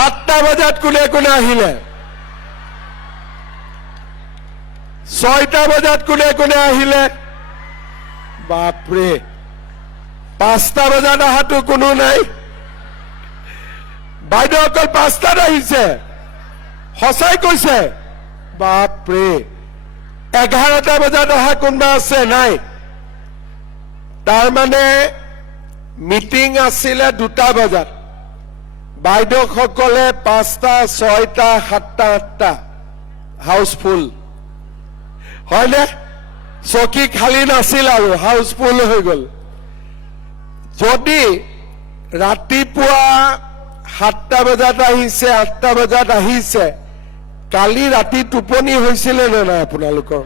7টা বজাত কোনে কোনে আহিলে 6টা বজাত কোনে কোনে আহিলে বাপৰে 5টা বজাত আহাটো কোনো নাই বাইদেউ অকল 5টাত আহিছে সঁচাই কৈছে বাপৰে 11টা বজাত অহা কোনোবা আছে নাই তাৰ মানে মিটিং আছিলে 2টা বজাত বাইদেউ সকলে 5টা 6টা 7টা 8টা হাউসফুল হয়নে চকী খালি নাছিল আৰু হাউসফুল হৈ গল যদি ৰাতিপুৱা 7টা বজাত আহিছে 8টা বজাত আহিছে কালি ৰাতি টোপনি হৈছিল নে নাই আপোনালোকৰ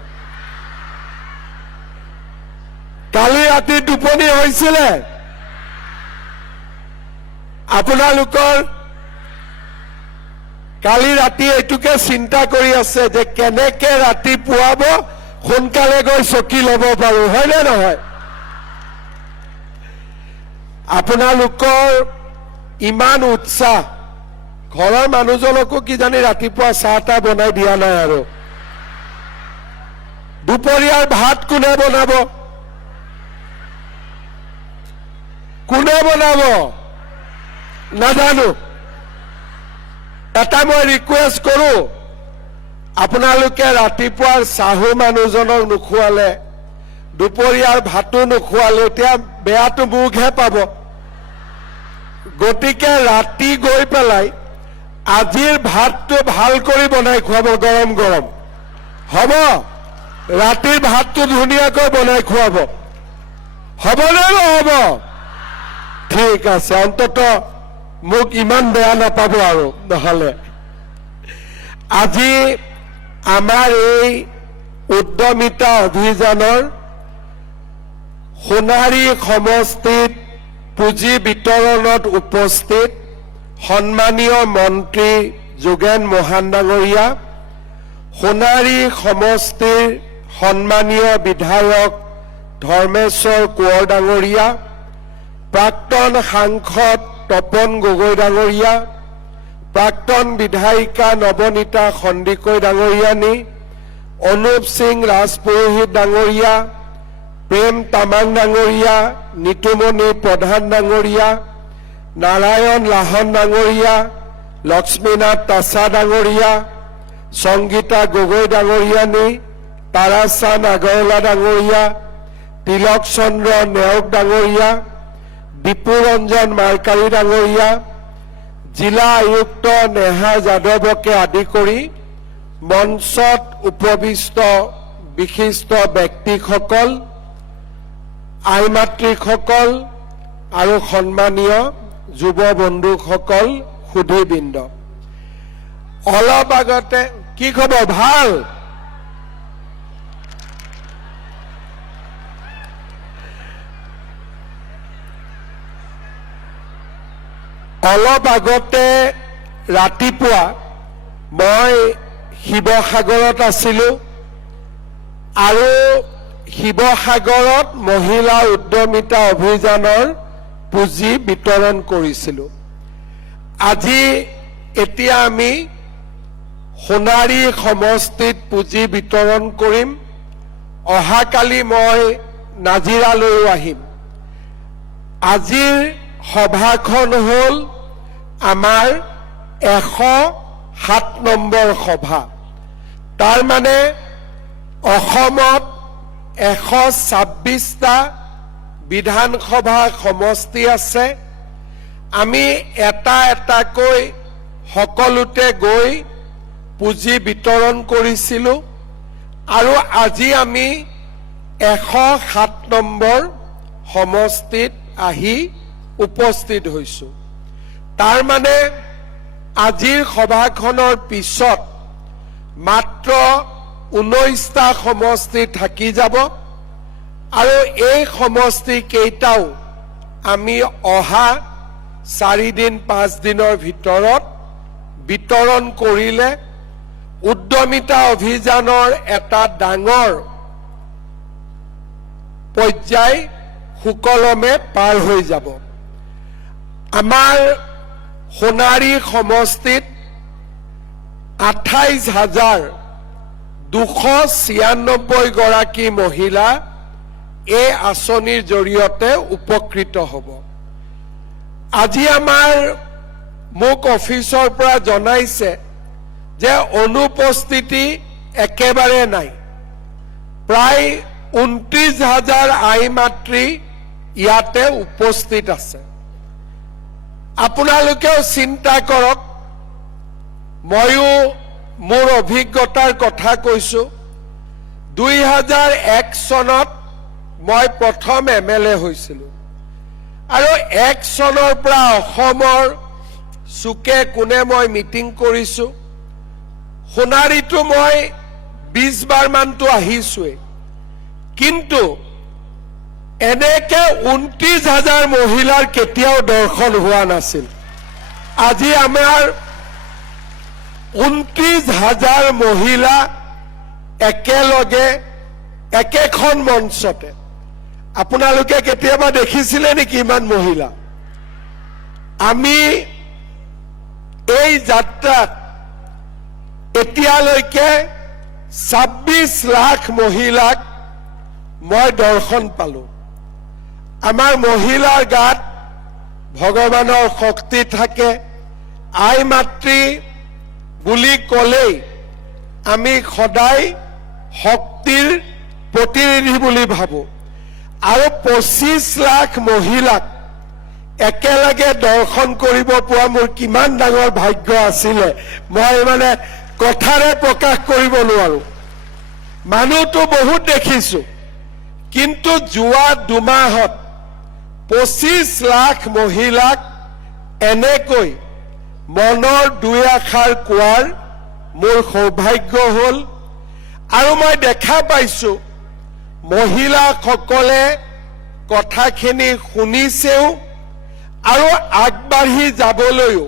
কালি ৰাতি টোপনি হৈছিল আপোনালোকৰ কালি ৰাতি এটুকে চিন্তা কৰি আছে যে কেনেকে ৰাতি পুৱাব সোনকালে গৈ চকী ল'ব পাৰো হয় নে নহয় আপোনালোকৰ ইমান উৎসাহ ঘৰৰ মানুহজনকো কি জানি ৰাতিপুৱা চাহটা বনাই দিয়া নাই আৰু দুপৰীয়াৰ ভাত কোনে বনাব নাজানো এটা মই ৰিকুৱেষ্ট কৰো আপোনালোকে ৰাতিপুৱাৰ চাহু মানুহজনক নোখোৱালে দুপৰীয়াৰ ভাতো নোখোৱালে এতিয়া বেয়াটো মুখহে পাব গতিকে ৰাতি গৈ পেলাই আজিৰ ভাতটো ভাল কৰি বনাই খুৱাব গৰম গৰম হ'ব ৰাতিৰ ভাতটো ধুনীয়াকৈ বনাই খুৱাব হ'বনে নহ'ব ঠিক আছে অন্তত মোক ইমান বেয়া নাপাব আৰু নহলে আজি আমাৰ এই উদ্যমিতা অভিযানৰ সোণাৰী সমষ্টিত পুঁজি বিতৰণত উপস্থিত সন্মানীয় মন্ত্ৰী যোগেন মহান ডাঙৰীয়া সোণাৰী সমষ্টিৰ সন্মানীয় বিধায়ক ধৰ্মেশ্বৰ কোঁৱৰ ডাঙৰীয়া প্ৰাক্তন সাংসদ তপন গগৈ ডাঙৰীয়া প্ৰাক্তন বিধায়িকা নৱনীতা সন্দিকৈ ডাঙৰীয়ানী অনুপ সিং ৰাজপুৰোহিত ডাঙৰীয়া প্ৰেম তামাং ডাঙৰীয়া নিতুমণি প্ৰধান ডাঙৰীয়া নাৰায়ণ লাহন ডাঙৰীয়া লক্ষ্মীনাথ তাছা ডাঙৰীয়া সংগীতা গগৈ ডাঙৰীয়ানী তাৰাচান আগৰৱালা ডাঙৰীয়া তিলক চন্দ্ৰ নেওগ ডাঙৰীয়া দীপুৰঞ্জন মাৰ্কাৰী ডাঙৰীয়া জিলা আয়ুক্ত নেহা যাদৱকে আদি কৰি মঞ্চত উপবিষ্ট বিশিষ্ট ব্যক্তিসকল আইমাতৃসকল আৰু সন্মানীয় যুৱ বন্ধুসকল সুধীবৃন্দ অলপ আগতে কি খবৰ ভাল অলপ আগতে ৰাতিপুৱা মই শিৱসাগৰত আছিলো আৰু শিৱসাগৰত মহিলা উদ্যমিতা অভিযানৰ পুঁজি বিতৰণ কৰিছিলো আজি এতিয়া আমি সোণাৰী সমষ্টিত পুঁজি বিতৰণ কৰিম অহাকালি মই নাজিৰালৈ আহিম আজিৰ সভাখন হল আমাৰ 107 নম্বৰ সভা তাৰ মানে অসমত 126টা বিধানসভা সমষ্টি আছে আমি এটা এটাকৈ সকলোতে গৈ পুঁজি বিতৰণ কৰিছিলো আৰু আজি আমি 107 নম্বৰ সমষ্টিত আহি উপস্থিত হৈছো তাৰ মানে আজিৰ সভাখনৰ পিছত মাত্ৰ 19টা সমষ্টি থাকি যাব আৰু এই সমষ্টি কেইটাও আমি অহা 4 দিন 5 দিনৰ ভিতৰত বিতৰণ কৰিলে উদ্যমিতা অভিযানৰ এটা ডাঙৰ পৰ্যায় সুকলমে পাৰ হৈ যাব আমাৰ সোণাৰী সমষ্টিত 28,296 গৰাকী মহিলা এই আঁচনিৰ জৰিয়তে উপকৃত হ'ব। আজি মোক অফিচৰ পৰা জনাইছে যে অনুপস্থিতি একেবাৰে নাই। প্ৰায় 29,000 আই মাতৃ ইয়াতে উপস্থিত আছে। আপোনালোকেও চিন্তা কৰক, ময়ো মোৰ অভিজ্ঞতাৰ কথা কৈছো। 2001 চনত মই প্ৰথম MLA হৈছিলো আৰু 1 চনৰ পৰা অসমৰ চুকে কোণে মই মিটিং কৰিছো। সোণাৰীতো মই 20 বাৰ মানটো আহিছোৱে, কিন্তু এনেকে 29,000 মহিলাৰ কেতিয়াও দৰ্শন হোৱা নাছিল। আজি আমাৰ 29,000 মহিলা একেলগে একেখন মঞ্চতে। আপোনালোকে কেতিয়াবা দেখিছিলে নেকি ইমান মহিলা? আমি এই যাত্ৰাত এতিয়ালৈকে 26 লাখ মহিলাক মই দৰ্শন পালো। আমাৰ মহিলাৰ গাত ভগৱানৰ শক্তি থাকে। আই মাতৃ বুলি ক'লেই আমি সদায় শক্তিৰ প্ৰতিনিধি বুলি ভাবো। আৰু 25 লাখ মহিলাক একেলগে দৰ্শন কৰিব পোৱা মোৰ কিমান ডাঙৰ ভাগ্য আছিলে, মই কথাৰে প্ৰকাশ কৰিব নোৱাৰো। মানুহটো বহুত দেখিছো, কিন্তু যোৱা 2 মাহত 25 লাখ মহিলাক এনেকৈ মনৰ 2 আষাৰ কোৱাৰ মোৰ সৌভাগ্য হ'ল। আৰু মই দেখা পাইছো মহিলাসকলে কথাখিনি শুনিছেও আৰু আগবাঢ়ি যাবলৈও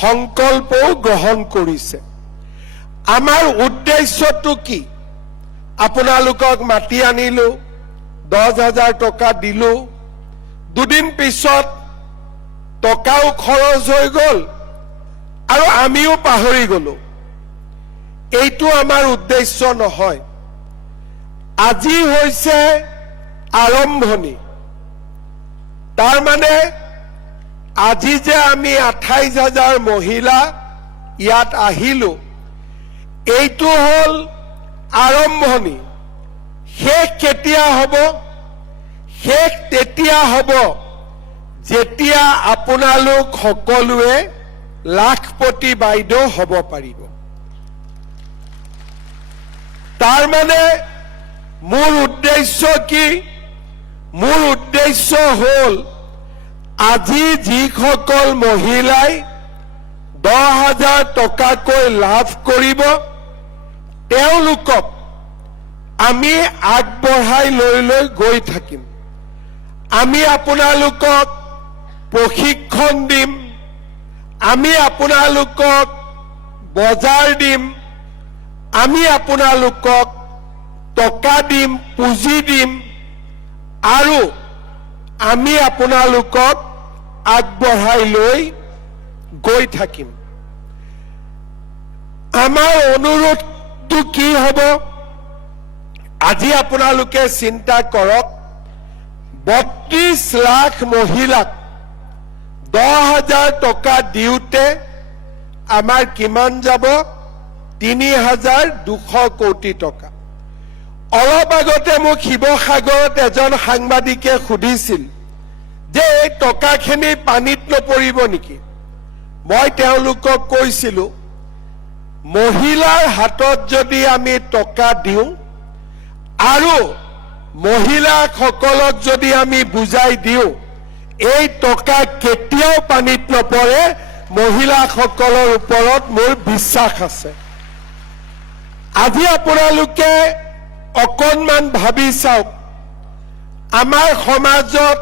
সংকল্পও গ্ৰহণ কৰিছে। আমাৰ উদ্দেশ্যটো কি? আপোনালোকক মাতি আনিলো, 10,000 টকা দিলো, 2 দিন পিছত টকাও খৰচ হৈ গ'ল আৰু আমিও পাহৰি গলো। এইটো আমাৰ উদ্দেশ্য নহয়। আজি হৈছে আৰম্ভণি। তাৰমানে আজি যে আমি 28,000 মহিলা ইয়াত আহিলো, এইটো হ'ল আৰম্ভণি। শেষ কেতিয়া হ'ব? শেষ তেতিয়া হ'ব যেতিয়া আপোনালোক সকলোৱে লাখপতি বাইদেউ হ'ব পাৰিব। তাৰমানে মোৰ উদ্দেশ্য কি? মোৰ উদ্দেশ্য হ'ল আজি যিসকল মহিলাই 10,000 টকাকৈ লাভ কৰিব, তেওঁলোকক আমি আগবঢ়াই লৈ গৈ থাকিম। আমি আপোনালোকক প্ৰশিক্ষণ দিম, আমি আপোনালোকক বজাৰ দিম, আমি আপোনালোকক টকা দিম, পুঁজি দিম, আৰু আমি আপোনালোকক আগবঢ়াই লৈ গৈ থাকিম। আমাৰ অনুৰোধটো কি হ'ব? আজি আপোনালোকে চিন্তা কৰক, 32 লাখ মহিলাক 10,000 টকা দিওঁতে আমাৰ কিমান যাব? 3,200 কোটি টকা। অলপ আগতে মোক শিৱসাগৰত এজন সাংবাদিকে সুধিছিল যে এই টকাখিনি পানীত নপৰিব নেকি? মই তেওঁলোকক কৈছিলো, মহিলাৰ হাতত যদি আমি টকা দিওঁ আৰু মহিলাসকলক যদি আমি বুজাই দিওঁ এই টকা কেতিয়াও পানীত নপৰে, মহিলাসকলৰ ওপৰত মোৰ বিশ্বাস আছে। আজি আপোনালোকে অকণমান ভাবি চাওক, আমাৰ সমাজত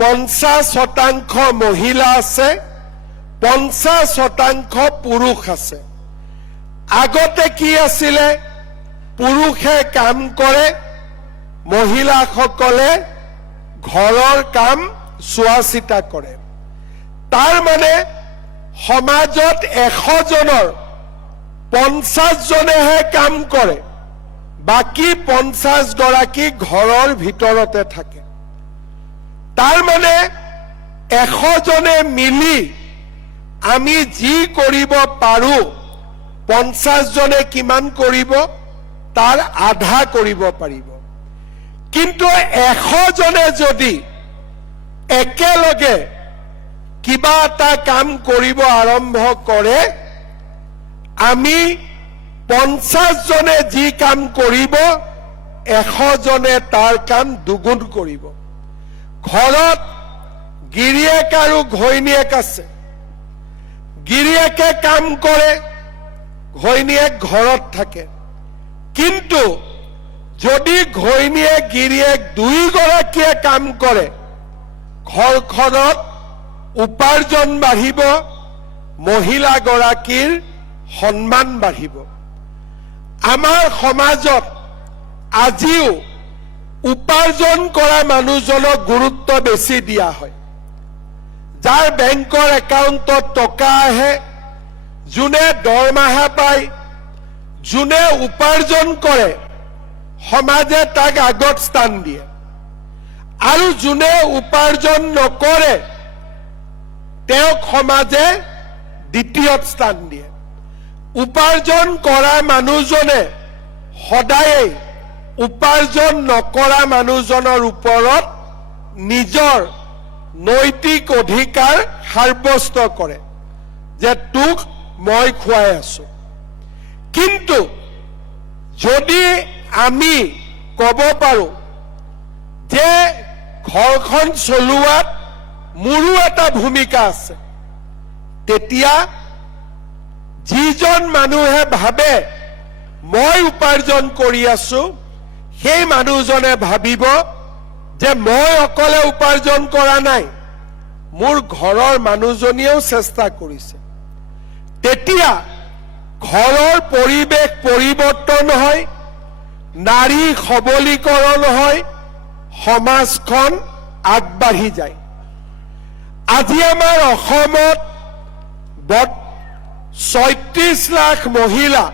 50% মহিলা আছে, 50% পুৰুষ আছে। আগতে কি আছিলে? পুৰুষে কাম কৰে, মহিলাসকলে ঘৰৰ কাম চোৱা চিতা কৰে। তাৰ মানে সমাজত 100 জনৰ 50 জনেহে কাম কৰে, বাকী 50 গৰাকী ঘৰৰ ভিতৰতে থাকে। তাৰ মানে 100 জনে মিলি আমি যি কৰিব পাৰো 50 জনে কিমান কৰিব, তাৰ আধা কৰিব পাৰিব। কিন্তু 100 জনে যদি একেলগে কিবা এটা কাম কৰিব আৰম্ভ কৰে, আমি 50 জনে যি কাম কৰিব 100 জনে তাৰ কাম দুগুণ কৰিব। ঘৰত গিৰিয়েক আৰু ঘৈণীয়েক আছে, গিৰিয়েকে কাম কৰে, ঘৈণীয়েক ঘৰত থাকে। কিন্তু যদি ঘৈণীয়েক গিৰিয়েক দুয়োগৰাকীয়ে কাম কৰে, ঘৰখনত উপাৰ্জন বাঢ়িব, মহিলাগৰাকীৰ সন্মান বাঢ়িব। আমাৰ সমাজত আজিও উপাৰ্জন কৰা মানুহজনক গুৰুত্ব বেছি দিয়া হয়। যাৰ বেংকৰ একাউণ্টত টকা আহে, যোনে দৰমহা পায়, যোনে উপাৰ্জন কৰে, সমাজে তাক আগত স্থান দিয়ে। আৰু যোনে উপাৰ্জন নকৰে তেওঁক সমাজে দ্বিতীয়ত স্থান দিয়ে। উপাৰ্জন কৰা মানুহজনে সদায়েই উপাৰ্জন নকৰা মানুহজনৰ ওপৰত নিজৰ নৈতিক অধিকাৰ সাব্যস্ত কৰে যে তোক মই খুৱাই আছো। কিন্তু যদি আমি ক'ব পাৰো যে ঘৰখন চলোৱাত মোৰো এটা ভূমিকা আছে, তেতিয়া যিজন মানুহে ভাবে মই উপাৰ্জন কৰি আছো, সেই মানুহজনে ভাবিব যে মই অকলে উপাৰ্জন কৰা নাই, মোৰ ঘৰৰ মানুহজনীয়েও চেষ্টা কৰিছে। তেতিয়া ঘৰৰ পৰিৱেশ পৰিৱৰ্তন হয়, নাৰী সবলীকৰণ হয়, সমাজখন আগবাঢ়ি যায়। আজি আমাৰ অসমত 36 লাখ মহিলা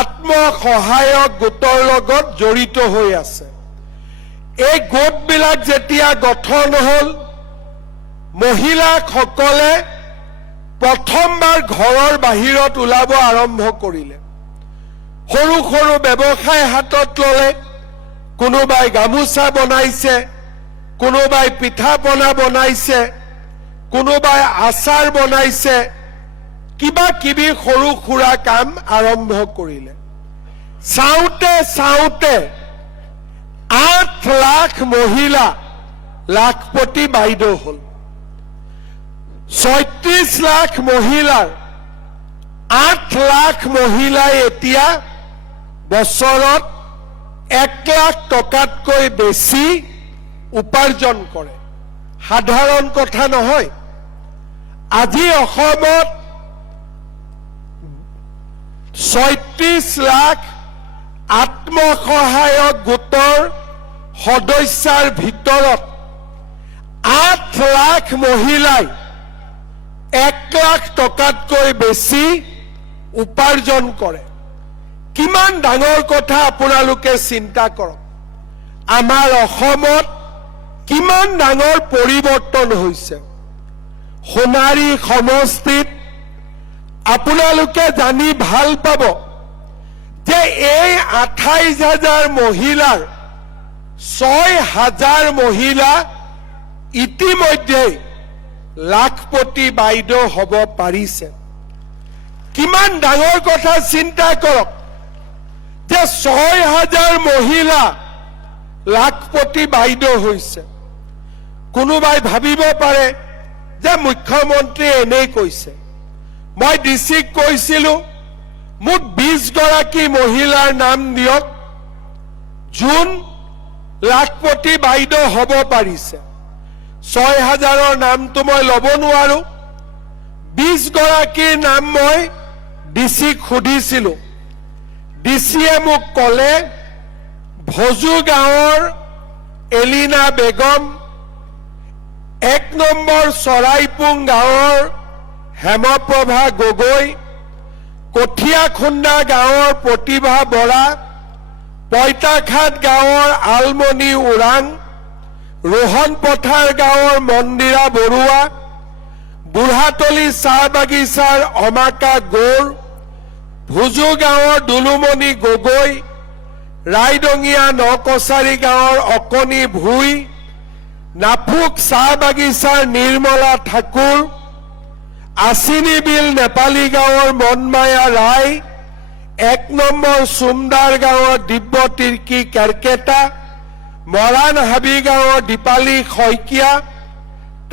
আত্মসহায়ক গোটৰ লগত জড়িত হৈ আছে। এই গোটবিলাক যেতিয়া গঠন হ'ল, মহিলাসকলে প্ৰথমবাৰ ঘৰৰ বাহিৰত ওলাব আৰম্ভ কৰিলে। সৰু সৰু ব্যৱসায় হাতত ল'লে, কোনোবাই গামোচা বনাইছে, কোনোবাই পিঠা পনা বনাইছে, কোনোবাই আচাৰ বনাইছে, কিবা কিবি সৰু সুৰা কাম আৰম্ভ কৰিলে। চাওঁতে চাওঁতে 8 লাখ মহিলা লাখপতি বাইদেউ হ'ল। 36 লাখ মহিলাৰ 8 লাখ মহিলাই এতিয়া বছৰত 1 লাখ টকাতকৈ বেছি উপাৰ্জন কৰে। সাধাৰণ কথা নহয়। আজি অসমত 36 লাখ আত্মসহায়ক গোটৰ সদস্যাৰ ভিতৰত 8 লাখ মহিলাই 1 লাখ টকাতকৈ বেছি উপাৰ্জন কৰে। কিমান ডাঙৰ কথা আপোনালোকে চিন্তা কৰক। আমাৰ অসমত কিমান ডাঙৰ পৰিৱৰ্তন হৈছে। সোণাৰী সমষ্টিত আপোনালোকে জানি ভাল পাব যে এই 28,000 মহিলাৰ 6,000 মহিলা ইতিমধ্যে লাখপতি বাইদেউ হ'ব পাৰিছে। কিমান ডাঙৰ কথা চিন্তা কৰক যে 6,000 মহিলা লাখপতি বাইদেউ হৈছে। কোনোবাই ভাবিব পাৰে যে মুখ্যমন্ত্ৰীয়ে এনেই কৈছে। মই ডিচিক কৈছিলো মোক 20 গৰাকী মহিলাৰ নাম দিয়ক যোন লাখপতি বাইদেউ হ'ব পাৰিছে। 6,000ৰ নামটো মই ল'ব নোৱাৰো। 20 গৰাকীৰ নাম মই ডিচিক সুধিছিলো। ডিচিয়ে মোক ক'লে ভজু গাঁৱৰ এলিনা বেগম, 1 নম্বৰ চৰাইপুং গাঁৱৰ হেমপ্ৰভা গগৈ, কঠীয়াখুন্দা গাঁৱৰ প্ৰতিভা বৰা, পইতাঘাট গাঁৱৰ আলমণি ওৰাং, ৰোহন পথাৰ গাঁৱৰ মন্দিৰা বৰুৱা, বুঢ়াতলি চাহ বাগিচাৰ অমাকা গৌৰ, ভুজু গাঁৱৰ দুলুমণি গগৈ, ৰাইডঙীয়া নকছাৰী গাঁৱৰ অকণি ভুই, নাফুক চাহ বাগিচাৰ নিৰ্মলা ঠাকুৰ, আচিনিবিল নেপালী গাঁৱৰ মনমায়া ৰায়, 1 নম্বৰ চুমদাৰ গাঁৱৰ দিব্যতীৰ্কী কেৰকেটা, মৰাণ হাবি গাঁৱৰ দীপালী শইকীয়া,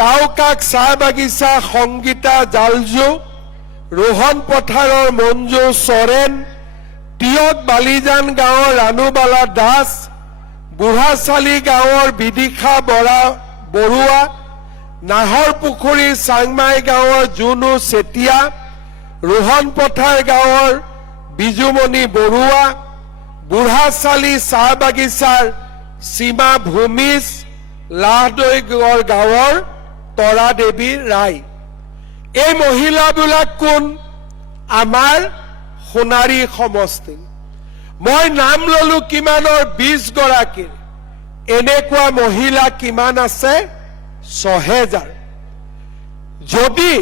টাউকাক চাহ বাগিচা সংগীতা জালজু, ৰোহন পথাৰৰ মঞ্জু চৰেন, টিয়ক বালিজান গাঁৱৰ ৰাণুবালা দাস, বুঢ়াচালি গাঁৱৰ বিদিশা বৰুৱা, নাহৰপুখুৰী চাংমাই গাঁৱৰ জুনু চেতিয়া, ৰোহন পথাৰ গাঁৱৰ বিজুমণি বৰুৱা, বুঢ়াচালি চাহ বাগিচাৰ সীমা ভূমিজ, লাহদৈগড় গাঁৱৰ তৰা দেৱী ৰায়। এই মহিলাবিলাক কোন? আমাৰ সোণাৰী সমষ্টি। মই নাম ললো কিমানৰ? 20 গৰাকীৰ। এনেকুৱা মহিলা কিমান আছে? 6000। যদি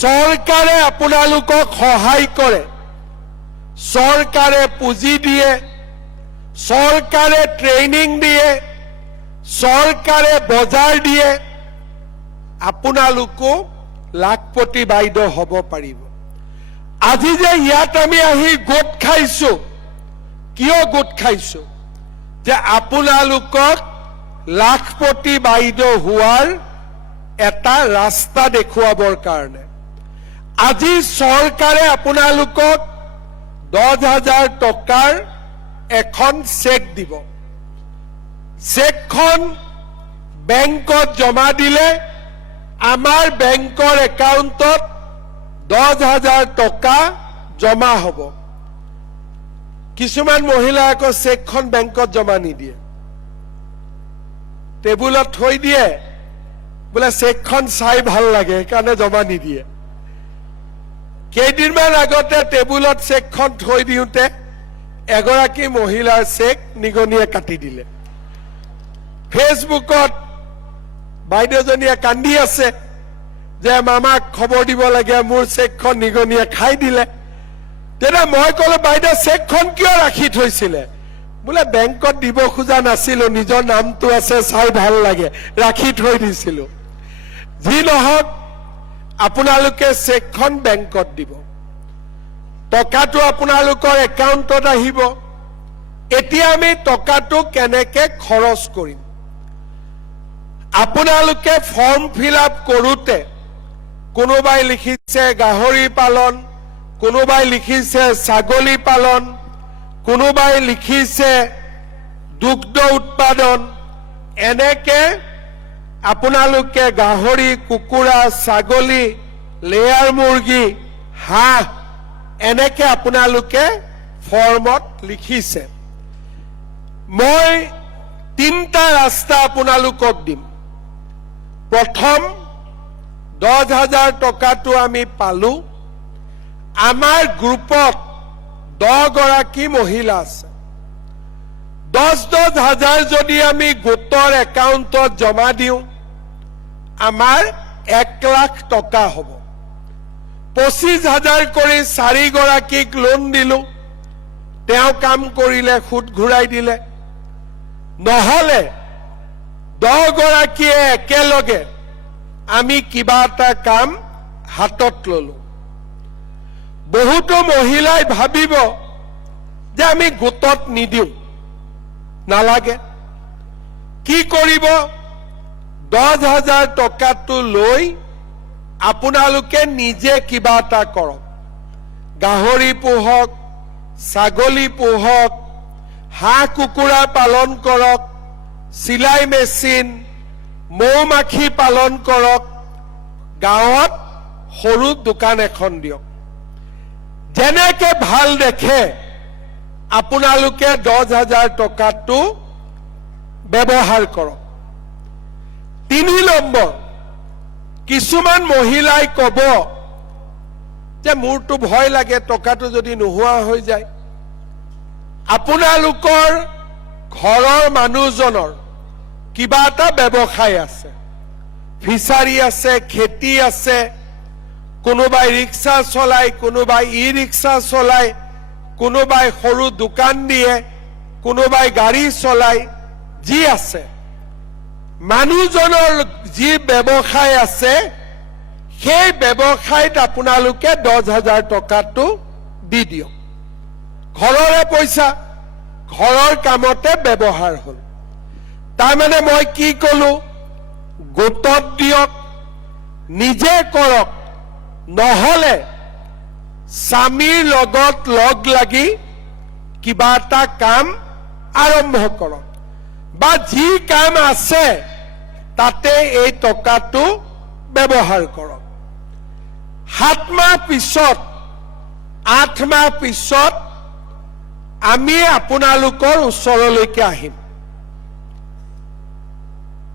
চৰকাৰে আপোনালোকক সহায় কৰে, চৰকাৰে পুঁজি দিয়ে, চৰকাৰে ট্ৰেইনিং দিয়ে, চৰকাৰে বজাৰ দিয়ে, আপোনালোকো লাখপতি বাইদেউ হ'ব পাৰিব। আজি যে ইয়াত আমি আহি গোট খাইছো, কিয় গোট খাইছো? যে আপোনালোকক লাখপতি বাইদেউ হোৱাৰ এটা ৰাস্তা দেখুৱাবৰ কাৰণে। আজি চৰকাৰে আপোনালোকক 10,000 টকাৰ এখন চেক দিব। চেকখন বেংকত জমা দিলে আমাৰ বেংকৰ একাউণ্টত 10,000 টকা জমা হ'ব। কিছুমান মহিলাই আকৌ চেকখন বেংকত জমা নিদিয়ে, টেবুলত থৈ দিয়ে, বোলে চেকখন চাই ভাল লাগে সেইকাৰণে জমা নিদিয়ে। কেইদিনমান আগতে টেবুলত চেকখন থৈ দিওঁতে এগৰাকী মহিলাৰ চেক নিগনিয়ে কাটি দিলে। ফেচবুকত বাইদেউজনীয়ে কান্দি আছে যে মামাক খবৰ দিব লাগে, মোৰ চেকখন নিগনিয়ে খাই দিলে। তেতিয়া মই কলো, বাইদেউ চেকখন কিয় ৰাখি থৈছিলে? বোলে বেংকত দিব খোজা নাছিলো, নিজৰ নামটো আছে চাই ভাল লাগে, ৰাখি থৈ দিছিলো। যি নহওক, আপোনালোকে চেকখন বেংকত দিব, টকাটো আপোনালোকৰ একাউণ্টত আহিব। এতিয়া আমি টকাটো কেনেকে খৰচ কৰিম? আপোনালোকে ফৰ্ম ফিল আপ কৰোঁতে কোনোবাই লিখিছে গাহৰি পালন, কোনোবাই লিখিছে ছাগলী পালন, কোনোবাই লিখিছে দুগ্ধ উৎপাদন। এনেকে আপোনালোকে গাহৰি, কুকুৰা, ছাগলী, লেয়াৰ মুৰ্গী, হাঁহ এনেকে আপোনালোকে ফৰ্মত লিখিছে। মই 3টা ৰাস্তা আপোনালোকক দিম। প্ৰথম 10,000 টকাটো আমি পালো। আমাৰ গ্ৰুপত 10 গৰাকী মহিলা আছে। 10,000 যদি আমি গোটৰ একাউণ্টত জমা দিওঁ, আমাৰ 1 লাখ টকা হ'ব। 25,000 কৰি 4 গৰাকীক লোন দিলো, তেওঁ কাম কৰিলে, সুদ ঘূৰাই দিলে। নহলে 10 গৰাকীয়ে একেলগে আমি কিবা এটা কাম হাতত ললো। বহুতো মহিলাই ভাবিব যে আমি গোটত নিদিওঁ, নালাগে। কি কৰিব? 10,000 টকাটো লৈ আপোনালোকে নিজে কিবা এটা কৰক। গাহৰি পোহক, ছাগলী পোহক, হাঁহ কুকুৰা পালন কৰক, চিলাই মেচিন, মৌ-মাখি পালন কৰক, গাঁৱত সৰু দোকান এখন দিয়ক। যেনেকে ভাল দেখে আপোনালোকে 10,000 টকাটো ব্যৱহাৰ কৰক। 3 নম্বৰ, কিছুমান মহিলাই ক'ব যে মোৰটো ভয় লাগে টকাটো যদি নোহোৱা হৈ যায়। আপোনালোকৰ ঘৰৰ মানুহজনৰ কিবা এটা ব্যৱসায় আছে, ফিচাৰী আছে, খেতি আছে, কোনোবাই ৰিক্সা চলায়, কোনোবাই ই ৰিক্সা চলায়, কোনোবাই সৰু দোকান দিয়ে, কোনোবাই গাড়ী চলায়, যি আছে মানুহজনৰ যি ব্যৱসায় আছে সেই ব্যৱসায়ত আপোনালোকে 10,000 টকাটো দি দিয়ক। ঘৰৰে পইচা, ঘৰৰ কামতে ব্যৱহাৰ হ'ল। তাৰমানে মই কি কলো, গোটত দিয়ক, নিজে কৰক, নহলে স্বামীৰ লগত লগ লাগি কিবা এটা কাম আৰম্ভ কৰক, বা যি কাম আছে তাতে এই টকাটো ব্যৱহাৰ কৰক। 7 মাহ পিছত, 8 মাহ পিছত আমি আপোনালোকৰ ওচৰলৈকে আহিম।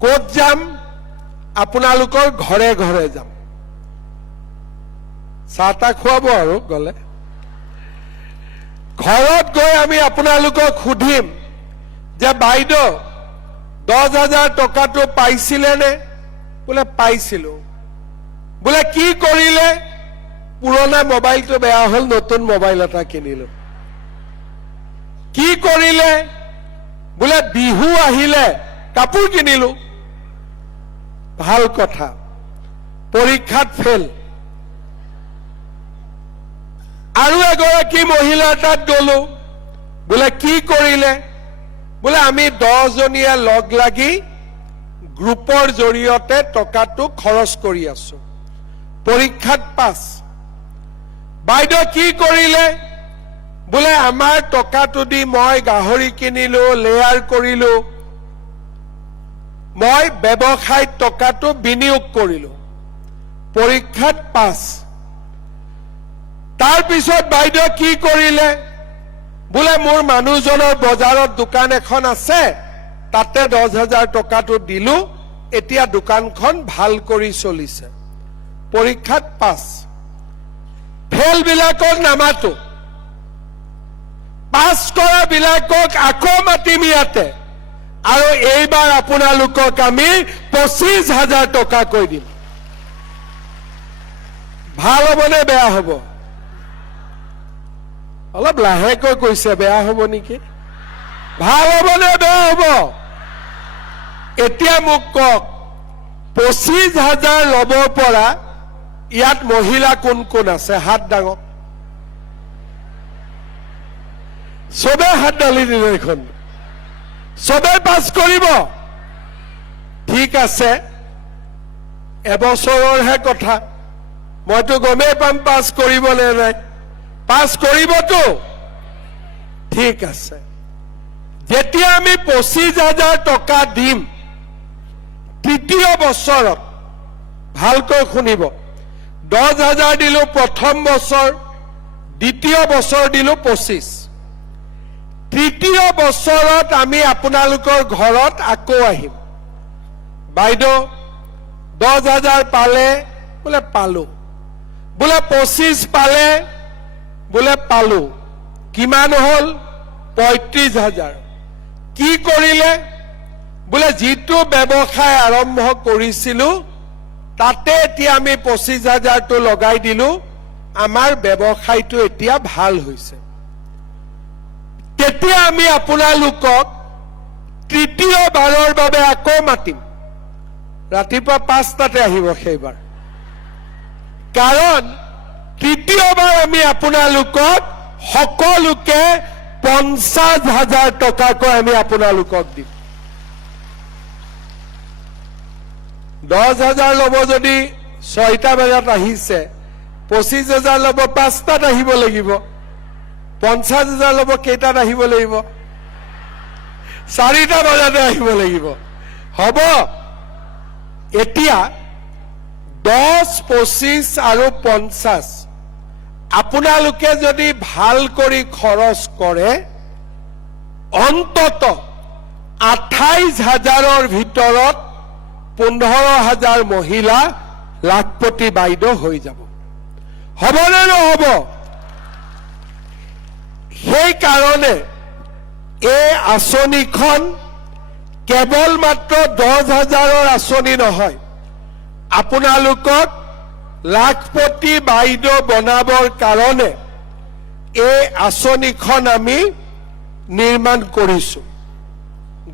ক'ত যাম? আপোনালোকৰ ঘৰে ঘৰে যাম। চাহ তাহ খুৱাব আৰু গলে। ঘৰত গৈ আমি আপোনালোকক সুধিম যে বাইদেউ 10,000 টকাটো পাইছিলে নে? বোলে পাইছিলো। বোলে কি কৰিলে? পুৰণা মোবাইলটো বেয়া হ'ল, নতুন মোবাইল এটা কিনিলো। কি কৰিলে? বোলে বিহু আহিলে কাপোৰ কিনিলো। ভাল কথা। পৰীক্ষাত ফেল। আৰু এগৰাকী মহিলাৰ তাত গলো। বোলে কি কৰিলে? বোলে আমি 10 জনীয়ে লগ লাগি গ্ৰুপৰ জৰিয়তে টকাটো খৰচ কৰি আছো। পৰীক্ষাত পাছ। বাইদেউ কি কৰিলে? বোলে আমাৰ টকাটো দি মই গাহৰি কিনিলো, লেয়াৰ কৰিলো, মই ব্যৱসায়ত টকাটো বিনিয়োগ কৰিলো। পৰীক্ষাত পাছ। তাৰ পিছত বাইদেউ কি কৰিলে? বোলে মোৰ মানুহজনৰ বজাৰত দোকান এখন আছে, তাতে 10,000 টকাটো দিলো, এতিয়া দোকানখন ভাল কৰি চলিছে। পৰীক্ষাত পাছ। ফেল বিলাকক নামাতো, পাছ কৰা বিলাকক আকৌ মাতিম ইয়াতে, আৰু এইবাৰ আপোনালোকক আমি 25,000 টকাকৈ দিম। ভাল হবনে বেয়া হব? অলপ লাহেকৈ কৈছে, বেয়া হব নেকি? ভাল হবনে বেয়া হব? এতিয়া মোক কওক, 25,000 লব পৰা ইয়াত মহিলা কোন কোন আছে? হাত ডাঙক। চবে হাত ডালি দিলে এখন। চবে পাছ কৰিব? ঠিক আছে, এবছৰৰহে কথা, মইতো গমেই পাম পাছ কৰিব নে নাই। পাছ কৰিবতো? ঠিক আছে। যেতিয়া আমি 25,000 টকা দিম তৃতীয় বছৰত, ভালকৈ শুনিব, 10,000 দিলো প্ৰথম বছৰ, দ্বিতীয় বছৰ দিলো 25। তৃতীয় বছৰত আমি আপোনালোকৰ ঘৰত আকৌ আহিম। বাইদেউ 10,000 পালে? বোলে পালো। বোলে 25 পালে? বোলে পালো। কিমান হল? 35,000। কি কৰিলে? বোলে যিটো ব্যৱসায় আৰম্ভ কৰিছিলো তাতে এতিয়া আমি 25,000টো লগাই দিলো, আমাৰ ব্যৱসায়টো এতিয়া ভাল হৈছে। তেতিয়া আমি আপোনালোকক তৃতীয়বাৰৰ বাবে আকৌ মাতিম। ৰাতিপুৱা 5টাতে আহিব সেইবাৰ, কাৰণ তৃতীয়বাৰ আমি আপোনালোকক সকলোকে 50,000 টকাকৈ আমি আপোনালোকক দিম। 10,000 লব যদি 6টা বজাত আহিছে, 25,000 লব 5টাত আহিব লাগিব। 50,000 লব কেইটাত আহিব লাগিব? 4টা বজাতে আহিব লাগিব। হব? এতিয়া 10, 25 আৰু 50 আপোনালোকে যদি ভাল কৰি খৰচ কৰে, অন্তত 28,000ৰ ভিতৰত 15,000 মহিলা লাখপতি বাইদেউ হৈ যাব। হবনে নহব? সেই কাৰণে এই আঁচনিখন কেৱল মাত্ৰ 10,000ৰ আঁচনি নহয়, আপোনালোকক লাখপতি বাইদেউ বনাবৰ কাৰণে এই আঁচনিখন আমি নিৰ্মাণ কৰিছো।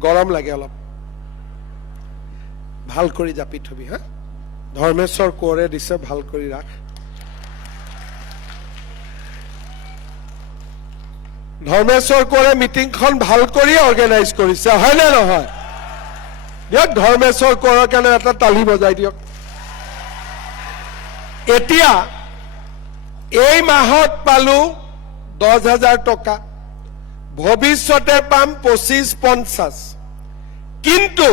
গৰম লাগে অলপ, ভাল কৰি জাপি থবি হা। ধৰ্মেশ্বৰ কোঁৱৰে দিছে, ভাল কৰি ৰাখ। ধৰ্মেশ্বৰ কোঁৱৰে মিটিংখন ভাল কৰি অৰ্গেনাইজ কৰিছে, হয় নে নহয়? দিয়ক ধৰ্মেশ্বৰ কোঁৱৰৰ কাৰণে এটা তালি বজাই দিয়ক। এতিয়া এই মাহত পালো 10,000 টকা, ভৱিষ্যতে পাম 25-50। কিন্তু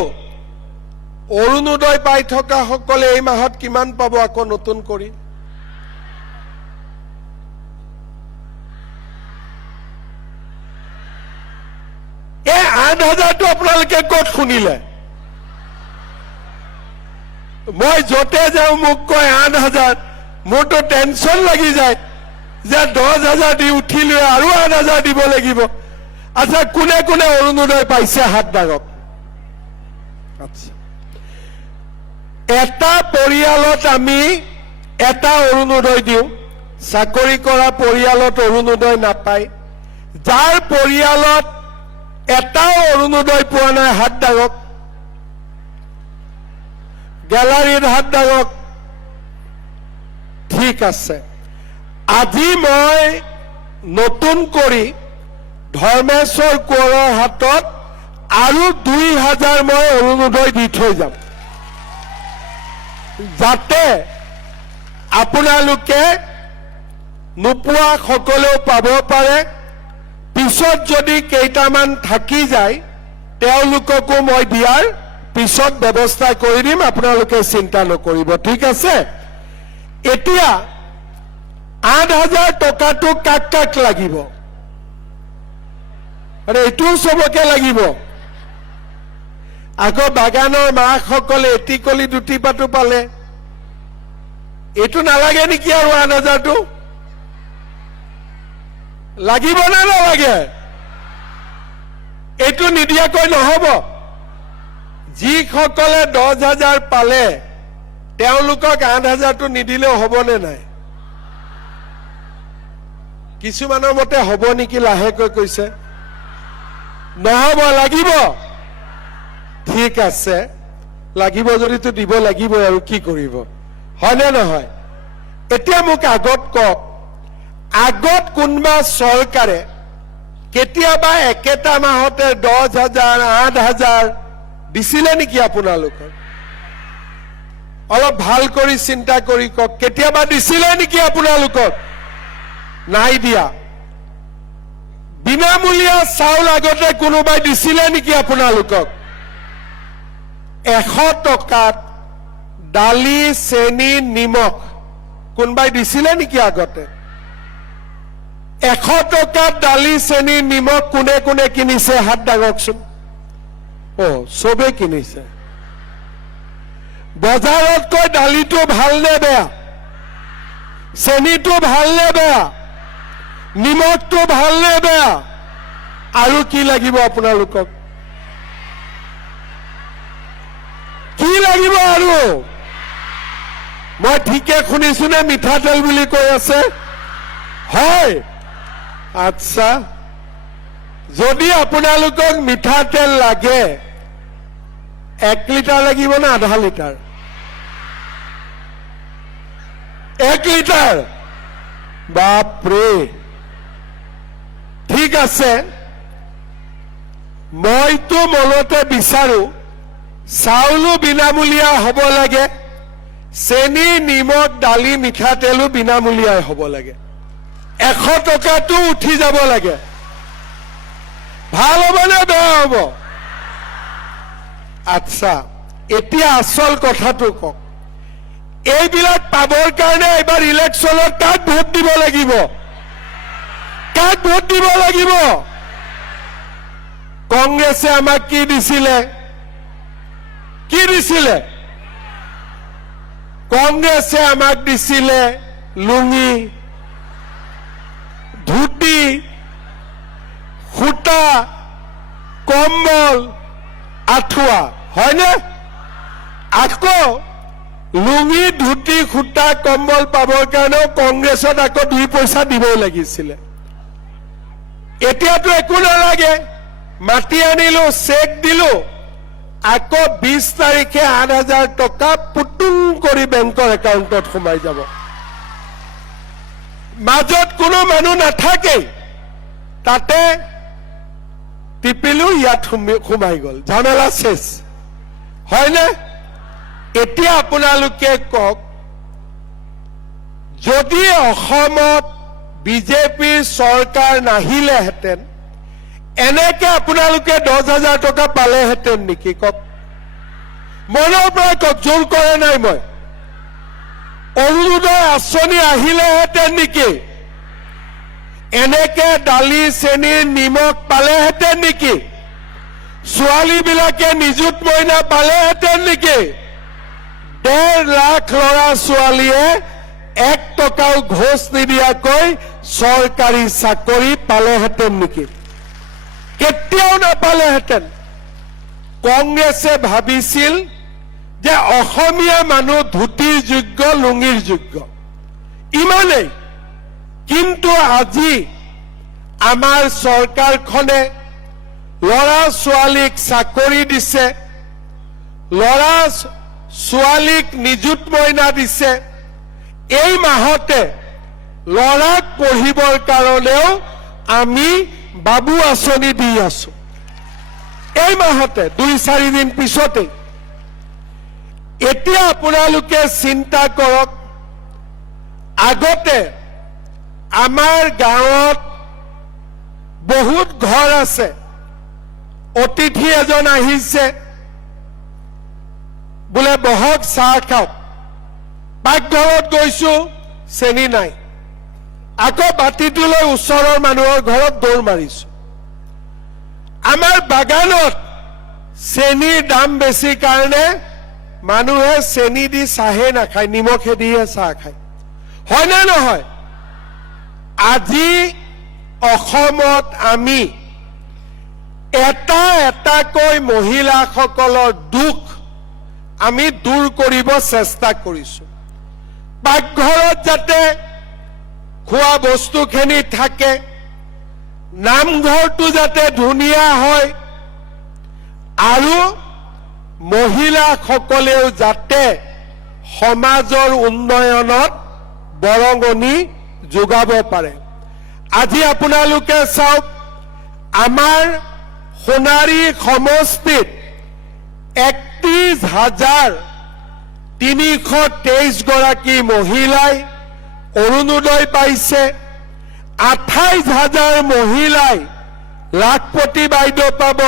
অৰুণোদয় পাই থকা সকলে এই মাহত কিমান পাব আকৌ নতুন কৰি? এই 8,000টো আপোনালোকে ক'ত শুনিলে? মই য'তে যাওঁ মোক কয় 8,000, মোৰতো টেনচন লাগি যায় যে 10,000 দি উঠিলে আৰু 8,000 দিব লাগিব। আচ্ছা, কোনে কোনে অৰুণোদয় পাইছে হাত দাঙক। আচ্ছা, এটা পৰিয়ালত আমি এটা অৰুণোদয় দিওঁ, চাকৰি কৰা পৰিয়ালত অৰুণোদয় নাপায়। যাৰ পৰিয়ালত এটাও অৰুণোদয় পোৱা নাই হাত দাঙক, গেলাৰীত হাত দাঙক। ঠিক আছে, আজি মই নতুন কৰি ধৰ্মেশ্বৰ কোঁৱৰৰ হাতত আৰু 2,000 মই অৰুণোদয় দি থৈ যাম, যাতে আপোনালোকে নোপোৱা সকলেও পাব পাৰে। পিছত যদি কেইটামান থাকি যায় তেওঁলোককো মই দিয়াৰ পিছত ব্যৱস্থা কৰি দিম, আপোনালোকে চিন্তা নকৰিব, ঠিক আছে? এতিয়া 8,000 টকাটো কাক কাক লাগিব? আৰে এইটোও চবকে লাগিব। আকৌ বাগানৰ মাকসকলে এটিকলি দুটিপাতো পালে, এইটো নালাগে নেকি আৰু 8,000টো? লাগিব নে নালাগে? এইটো নিদিয়াকৈ নহব। যিসকলে 10,000 পালে তেওঁলোকক 8,000টো নিদিলেও হবনে নাই? কিছুমানৰ মতে হব নেকি, লাহেকৈ কৈছে। নহব, লাগিব। ঠিক আছে, লাগিব যদিতো দিব লাগিব, আৰু কি কৰিব, হয়নে নহয়? এতিয়া মোক আগত কওক, আগত কোনোবা চৰকাৰে কেতিয়াবা একেটা মাহতে 10,000, 8,000 দিছিলে নেকি আপোনালোকক? অলপ ভাল কৰি চিন্তা কৰি কওক, কেতিয়াবা দিছিলে নেকি আপোনালোকক? নাই দিয়া। বিনামূলীয়া চাউল আগতে কোনোবাই দিছিলে নেকি আপোনালোকক? 100 টকাত দালি, চেনি, নিমখ কোনোবাই দিছিলে নেকি আগতে? 100 টকাত দালি, চেনি, নিমখ কোনে কোনে কিনিছে হাত দাঙকচোন। চবে কিনিছে। বজাৰতকৈ দালিটো ভাল নে বেয়া? চেনিটো ভাল নে বেয়া? নিমখটো ভাল নে বেয়া? আৰু কি লাগিব আপোনালোকক? কি লাগিব আৰু? মই ঠিকে শুনিছো নে মিঠাতেল বুলি কৈ আছে? হয়। আচ্ছা, যদি আপোনালোকক মিঠাতেল লাগে 1 লিটাৰ লাগিব না আধা লিটাৰ? 1 লিটাৰ? বাপৰে। ঠিক আছে, মইতো মনতে বিচাৰো চাউলো বিনামূলীয়া হ'ব লাগে, চেনি, নিমখ, দালি, মিঠাতেলো বিনামূলীয়াই হ'ব লাগে, 100 টকাটো উঠি যাব লাগে। ভাল হ'ব নে বেয়া হ'ব? আচ্ছা, এতিয়া আচল কথাটো কওক, এইবিলাক পাবৰ কাৰণে এবাৰ ইলেকশ্যনত কাক ভোট দিব লাগিব? কাক ভোট দিব লাগিব? কংগ্ৰেছে আমাক কি দিছিলে? কি দিছিলে? কংগ্ৰেছে আমাক দিছিলে লুঙি ধুতি সূতা কম্বল আঁঠুৱা হয়নে আকৌ লুঙি ধুতি সূতা কম্বল পাবৰ কাৰণেও কংগ্ৰেছত আকৌ 2 পইচা দিবই লাগিছিলে এতিয়াতো একো নালাগে মাটি আনিলো চেক দিলো আকৌ 20 তাৰিখে 8,000 টকা পুতুং কৰি বেংকৰ একাউণ্টত সোমাই যাব মাজত কোনো মানুহ নাথাকে তাতে টিপিলো ইয়াত সোমাই গল ঝামেলা শেষ হয়নে এতিয়া আপোনালোকে কক যদি অসমত বিজেপিৰ চৰকাৰ নাহিলেহেঁতেন এনেকে আপোনালোকে 10,000 টকা পালেহেঁতেন নেকি কক মনৰ পৰা কক জোৰ কৰে নাই মই অৰুণোদয় আঁচনি আহিলেহেঁতেন নেকি এনেকে দালি চেনি নিমখ পালেহেঁতেন নেকি ছোৱালীবিলাকে নিযুত মইনা পালেহেঁতেন নেকি 1.5 লাখ ল'ৰা ছোৱালীয়ে 1 টকাও ঘোষ নিদিয়াকৈ চৰকাৰী চাকৰি পালেহেঁতেন নেকি কেতিয়াও নাপালেহেঁতেন কংগ্ৰেছে ভাবিছিল যে অসমীয়া মানুহ ধুতিৰ যোগ্য লুঙিৰ যোগ্য ইমানেই কিন্তু আজি আমাৰ চৰকাৰখনে ল'ৰা ছোৱালীক চাকৰি দিছে ল'ৰা ছোৱালীক নিযুত মইনা দিছে এই মাহতে ল'ৰাক পঢ়িবৰ কাৰণেও আমি বাবু আঁচনি দি আছো এই মাহতে 2-4 দিন পিছতে এতিয়া আপোনালোকে চিন্তা কৰক আগতে আমাৰ গাঁৱত বহুত ঘৰ আছে অতিথি এজন আহিছে বোলে বহক চাহ খাওক পাকঘৰত গৈছো চেনি নাই আকৌ বাতিটোলৈ ওচৰৰ মানুহৰ ঘৰত দৌৰ মাৰিছো আমাৰ বাগানত চেনিৰ দাম বেছি কাৰণে মানুহে চেনি দি চাহে নাখায় নিমখে দিয়ে চাহ খায় হয় না নহয় আজি অসমত আমি এটা এটাকৈ মহিলাসকলৰ দুখ আমি দূৰ কৰিব চেষ্টা কৰিছো পাকঘৰত যাতে খোৱা বস্তুখিনি থাকে নামঘৰটো যাতে ধুনীয়া হয় আৰু মহিলাসকলেও যাতে সমাজৰ উন্নয়নত বৰঙণি যোগাব পাৰে আজি আপোনালোকে চাওক আমাৰ সোণাৰী সমষ্টিত 31,323 গৰাকী মহিলাই অৰুণোদয় পাইছে 28,000 মহিলাই লাখপতি বাইদেউ পাব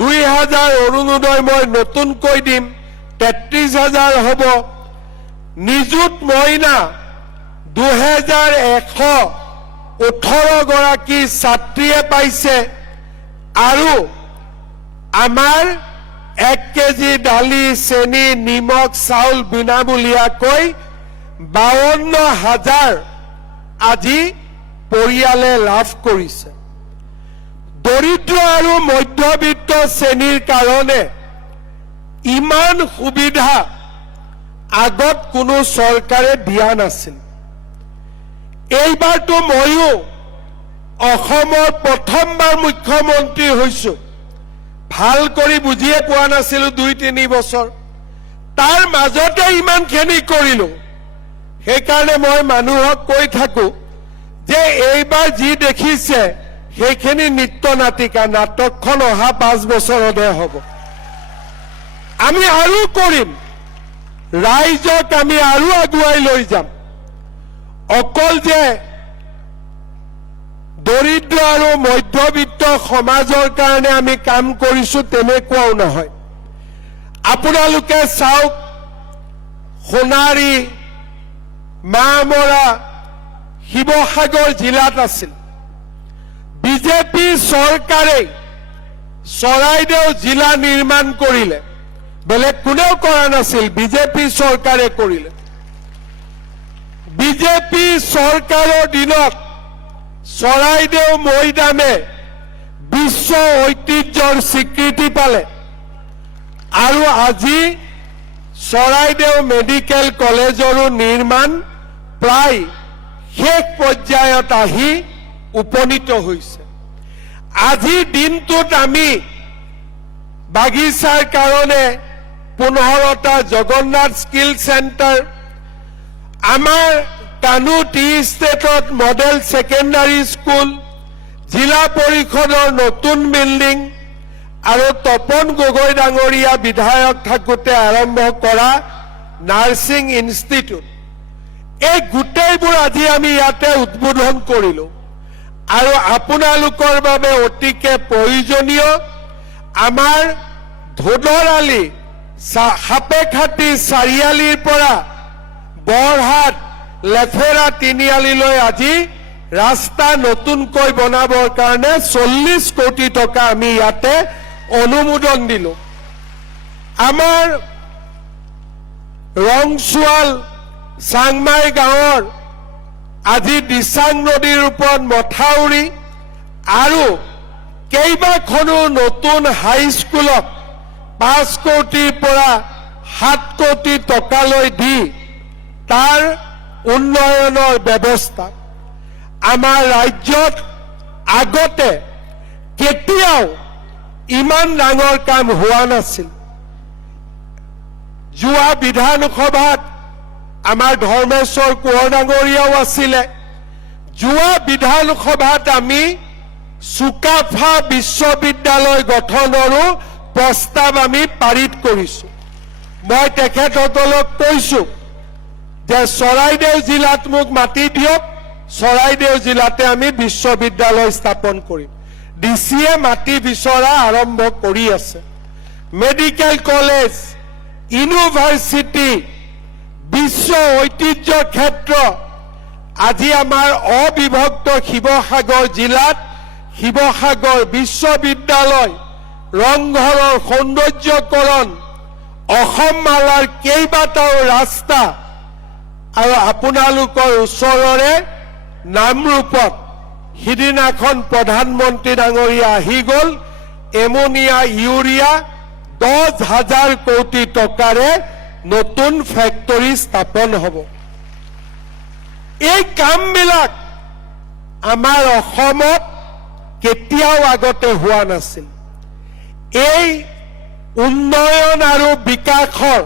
2,000 অৰুণোদয় মই নতুনকৈ দিম 33,000 হ'ব নিযুত মইনা 2,118 গৰাকী ছাত্ৰীয়ে পাইছে আৰু আমাৰ 1 কেজি দালি চেনি নিমখ চাউল বিনামূলীয়াকৈ 52,000 আজি পৰিয়ালে লাভ কৰিছে দৰিদ্ৰ আৰু মধ্যবিত্ত শ্ৰেণীৰ কাৰণে ইমান সুবিধা আগত কোনো চৰকাৰে দিয়া নাছিল এইবাৰতো ময়ো অসমৰ প্ৰথমবাৰ মুখ্যমন্ত্ৰী হৈছো ভাল কৰি বুজিয়ে পোৱা নাছিলো 2-3 বছৰ তাৰ মাজতে ইমানখিনি কৰিলো সেইকাৰণে মই মানুহক কৈ থাকো যে এইবাৰ যি দেখিছে সেইখিনি নিত্য নাটিকা নাটকখন অহা 5 বছৰতে হ'ব আমি আৰু কৰিম ৰাইজক আমি আৰু আগুৱাই লৈ যাম অকল যে দৰিদ্ৰ আৰু মধ্যবিত্ত সমাজৰ কাৰণে আমি কাম কৰিছো তেনেকুৱাও নহয় আপোনালোকে চাওক সোণাৰী মামৰা শিৱসাগৰ জিলাত আছিল বিজেপি চৰকাৰে চৰাইদেউ জিলা নিৰ্মাণ কৰিলে বেলেগ কোনেও কৰা নাছিল বিজেপি চৰকাৰে কৰিলে বিজেপি চৰকাৰৰ দিনত চৰাইদেউ মৈদামে বিশ্ব ঐতিহ্যৰ স্বীকৃতি পালে আৰু আজি চৰাইদেউ মেডিকেল কলেজৰো নিৰ্মাণ প্ৰায় শেষ পৰ্যায়ত আহি উপনীত হৈছে। আজিৰ দিনটোত আমি বাগিচাৰ কাৰণে 15টা জগন্নাথ স্কিল চেণ্টাৰ, আমাৰ কানু টি ষ্টেটত মডেল ছেকেণ্ডাৰী স্কুল, জিলা পৰিষদৰ নতুন বিল্ডিং আৰু তপন গগৈ ডাঙৰীয়া বিধায়ক থাকোঁতে আৰম্ভ কৰা নাৰ্ছিং ইনষ্টিটিউট, এই গোটেইবোৰ আজি আমি ইয়াতে উদ্বোধন কৰিলোঁ। আৰু আপোনালোকৰ বাবে অতিকে প্ৰয়োজনীয় আমাৰ ধোদৰালি সাপেখাতি চাৰিআলিৰ পৰা বৰহাট লেফেৰা তিনিআলিলৈ আজি ৰাস্তা নতুনকৈ বনাবৰ কাৰণে 40 কোটি টকা আমি ইয়াতে অনুমোদন দিলোঁ। আমাৰ ৰংচুৱাল চাংমাই গাঁৱৰ আজি দিচাং নদীৰ ওপৰত মথাউৰি আৰু কেইবাখনো নতুন হাইস্কুলক 5 কোটিৰ পৰা 7 কোটি টকালৈ দি তাৰ উন্নয়নৰ ব্যৱস্থা আমাৰ ৰাজ্যত আগতে কেতিয়াও ইমান ডাঙৰ কাম হোৱা নাছিল। যোৱা বিধানসভাত আমাৰ ধৰ্মেশ্বৰ কোঁৱৰ ডাঙৰীয়াও আছিলে। যোৱা বিধানসভাত আমি চুকাফা বিশ্ববিদ্যালয় গঠনৰো প্ৰস্তাৱ আমি পাৰিত কৰিছোঁ। মই তেখেতসকলক কৈছোঁ যে চৰাইদেউ জিলাত মোক মাটি দিয়ক, চৰাইদেউ জিলাতে আমি বিশ্ববিদ্যালয় স্থাপন কৰিম। ডিচিয়ে মাটি বিচৰা আৰম্ভ কৰি আছে। মেডিকেল কলেজ, ইউনিভাৰ্চিটি, বিশ্ব ঐতিহ্য ক্ষেত্ৰ, আজি আমাৰ অবিভক্ত শিৱসাগৰ জিলাত শিৱসাগৰ বিশ্ববিদ্যালয়, ৰংঘৰৰ সৌন্দৰ্যকৰণ, অসম মালাৰ কেইবাটাও ৰাস্তা আৰু আপোনালোকৰ ওচৰৰে নামৰূপত সিদিনাখন প্ৰধানমন্ত্ৰী ডাঙৰীয়া আহি গ'ল, এমনিয়া ইউৰিয়া 10,000 কোটি টকাৰে নতুন ফেক্টৰী স্থাপন হ'ব। এই কামবিলাক আমাৰ অসমত কেতিয়াও আগতে হোৱা নাছিল। এই উন্নয়ন আৰু বিকাশৰ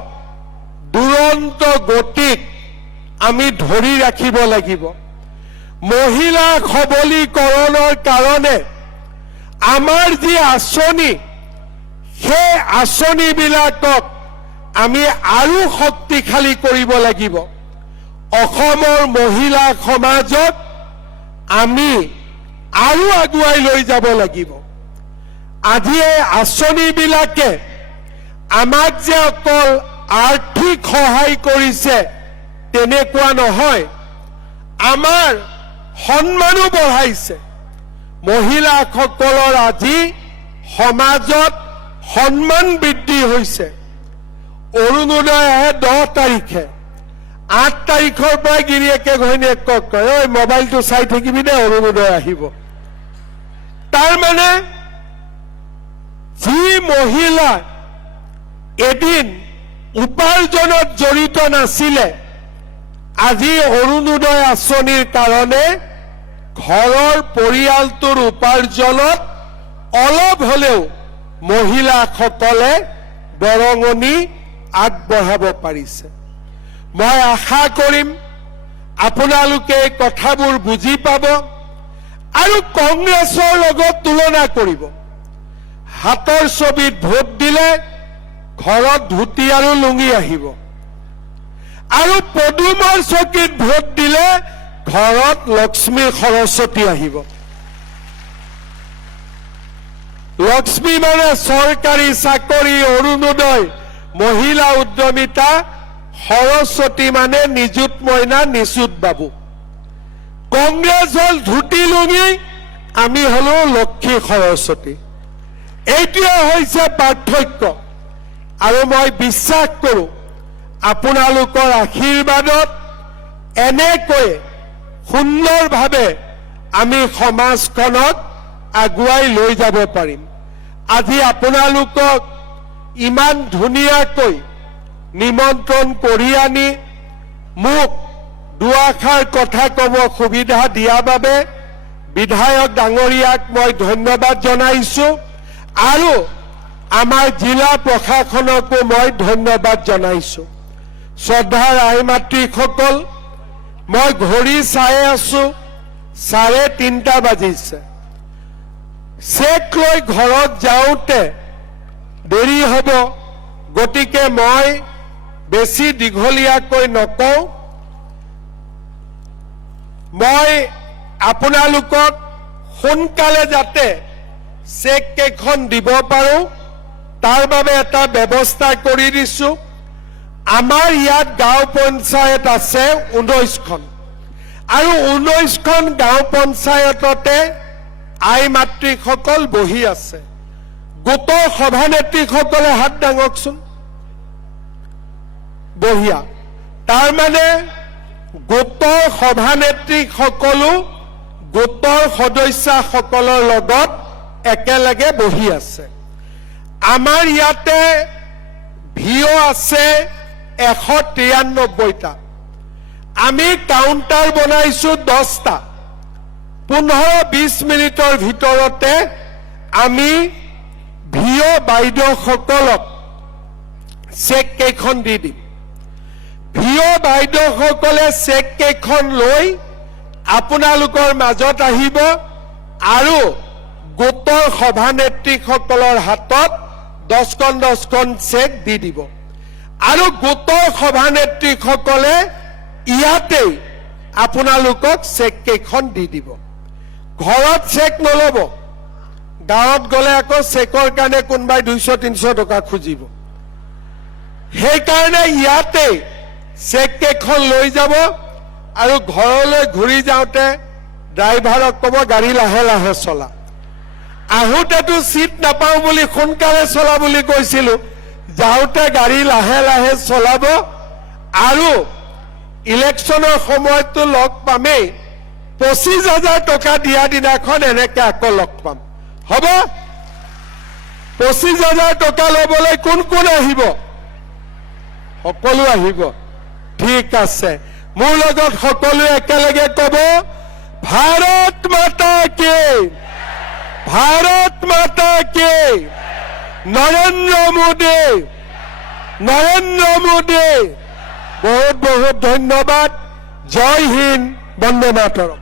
দুৰন্ত গতিক আমি ধৰি ৰাখিব লাগিব। মহিলা সবলীকৰণৰ কাৰণে আমাৰ যি আঁচনি, সেই আঁচনিবিলাকক আমি আৰু শক্তিশালী কৰিব লাগিব। অসমৰ মহিলা সমাজক আমি আৰু আগুৱাই লৈ যাব লাগিব। আজি এই আঁচনিবিলাকে আমাক যে অকল আৰ্থিক সহায় কৰিছে তেনেকুৱা নহয়, আমাৰ সন্মানো বঢ়াইছে। মহিলাসকলৰ আজি সমাজত সন্মান বৃদ্ধি হৈছে। অৰুণোদয় আহে 10 তাৰিখে, 8 তাৰিখৰ পৰা গিৰিয়েকে ঘৈণীয়েকক কয়, ঐ মোবাইলটো চাই থাকিবি দে, অৰুণোদয় আহিব। তাৰমানে যি মহিলা এদিন উপাৰ্জনত জড়িত নাছিলে, আজি অৰুণোদয় আঁচনিৰ কাৰণে ঘৰৰ পৰিয়ালটোৰ উপাৰ্জনত অলপ হলেও মহিলাসকলে বৰঙণি আগবঢ়াব পাৰিছে। মই আশা কৰিম আপোনালোকে এই কথাবোৰ বুজি পাব আৰু কংগ্ৰেছৰ লগত তুলনা কৰিব। হাতৰ ছবিত ভোট দিলে ঘৰত ধুতি আৰু লুঙি আহিব, আৰু পদুমৰ চকীত ভোট দিলে ঘৰত লক্ষ্মী সৰস্বতী আহিব। লক্ষ্মী মানে চৰকাৰী চাকৰি, অৰুণোদয়, মহিলা উদ্যমিতা, সৰস্বতী মানে নিযুত মইনা, নিচুত বাবু। কংগ্ৰেছ হল ধুতি লুঙি, আমি হলো লক্ষ্মী সৰস্বতী। এইটোৱে হৈছে পাৰ্থক্য। আৰু মই বিশ্বাস কৰোঁ আপোনালোকৰ আশীৰ্বাদত এনেকৈ সুন্দৰভাৱে আমি সমাজখনক আগুৱাই লৈ যাব পাৰিম। আজি আপোনালোকক ইমান ধুনীয়াকৈ নিমন্ত্ৰণ কৰি আনি মোক দুআষাৰ কথা ক'ব সুবিধা দিয়াৰ বাবে বিধায়ক ডাঙৰীয়াক মই ধন্যবাদ জনাইছো আৰু আমাৰ জিলা প্ৰশাসনকো মই ধন্যবাদ জনাইছো। শ্ৰদ্ধাৰ আই মাতৃসকল, মই ঘড়ী চাই আছো 3:30 বাজিছে। চেক লৈ ঘৰত যাওঁতে দেৰি হ'ব, গতিকে মই বেছি দীঘলীয়াকৈ নকওঁ। মই আপোনালোকক সোনকালে যাতে চেক কেইখন দিব পাৰো তাৰ বাবে এটা ব্যৱস্থা কৰি দিছো। আমাৰ ইয়াত গাঁও পঞ্চায়ত আছে 19খন আৰু 19খন গাঁও পঞ্চায়ততে আই মাতৃসকল বহি আছে। গোটৰ সভানেত্ৰীসকলে হাত দাঙকচোন। বঢ়িয়া। তাৰমানে গোটৰ সভানেত্ৰীসকলো গোটৰ সদস্যসকলৰ লগত একেলগে বহি আছে। আমাৰ ইয়াতে ভিঅ আছে 193টা। আমি কাউণ্টাৰ বনাইছো 10টা। 15-20 মিনিটৰ ভিতৰতে আমি ভিঅ বাইদেউসকলক চেক কেইখন দি দিম। ভিঅ বাইদেউসকলে চেক কেইখন লৈ আপোনালোকৰ মাজত আহিব আৰু গোটৰ সভানেত্ৰীসকলৰ হাতত 10খন চেক দি দিব আৰু গোটৰ সভানেত্ৰীসকলে ইয়াতেই আপোনালোকক চেক কেইখন দি দিব। ঘৰত চেক নল'ব। গাঁৱত গ'লে আকৌ চেকৰ কাৰণে কোনোবাই 200-300 টকা খুজিব। সেইকাৰণে ইয়াতেই চেক কেইখন লৈ যাব আৰু ঘৰলৈ ঘূৰি যাওঁতে ড্ৰাইভাৰক ক'ব গাড়ী লাহে লাহে চলা। আহোঁতেতো চিট নাপাওঁ বুলি সোনকালে চলা বুলি কৈছিলো, যাওঁতে গাড়ী লাহে লাহে চলাব আৰু ইলেকশ্যনৰ সময়ততো লগ পামেই। 25,000 টকা দিয়া দিনাখন এনেকে আকৌ লগ পাম। হ'ব? 25,000 টকা ল'বলৈ কোন কোন আহিব? সকলো আহিব। ঠিক আছে, মোৰ লগত সকলোৱে একেলগে ক'ব, ভাৰত মাতা কি, ভাৰত মাতা কি, নৰেন্দ্ৰ মোদী, নৰেন্দ্ৰ মোদী। বহুত বহুত ধন্যবাদ। জয় হিন্দ, বন্দে মাতৰম।